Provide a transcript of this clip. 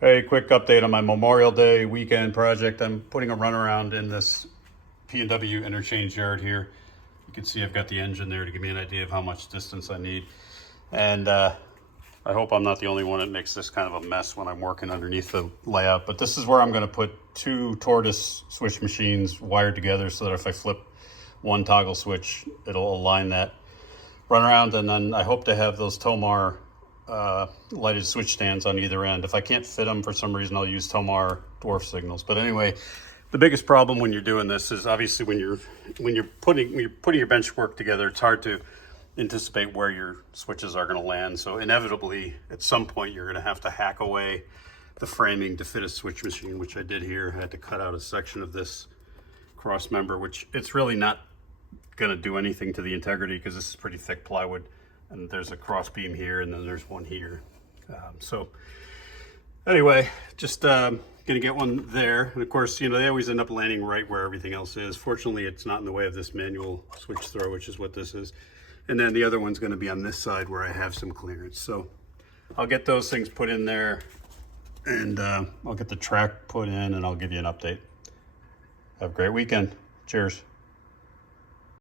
Hey, quick update on my Memorial Day weekend project. I'm putting a runaround in this P&W interchange yard here. You can see I've got the engine there to give me an idea of how much distance I need. And I hope I'm not the only one that makes this kind of a mess when I'm working underneath the layout. But this is where I'm going to put two tortoise switch machines wired together so that if I flip one toggle switch, it'll align that runaround. And then I hope to have those Tomar lighted switch stands on either end. If I can't fit them for some reason, I'll use Tomar dwarf signals. But anyway, the biggest problem when you're doing this is obviously when you're putting your bench work together, it's hard to anticipate where your switches are going to land. So inevitably, at some point, you're going to have to hack away the framing to fit a switch machine, which I did here. I had to cut out a section of this cross member, which it's really not going to do anything to the integrity because this is pretty thick plywood. And there's a cross beam here, and then there's one here. So anyway, just gonna get one there. And of course, you know, they always end up landing right where everything else is. Fortunately, it's not in the way of this manual switch throw, which is what this is. And then the other one's gonna be on this side where I have some clearance. So I'll get those things put in there, and I'll get the track put in, and I'll give you an update. Have a great weekend. Cheers.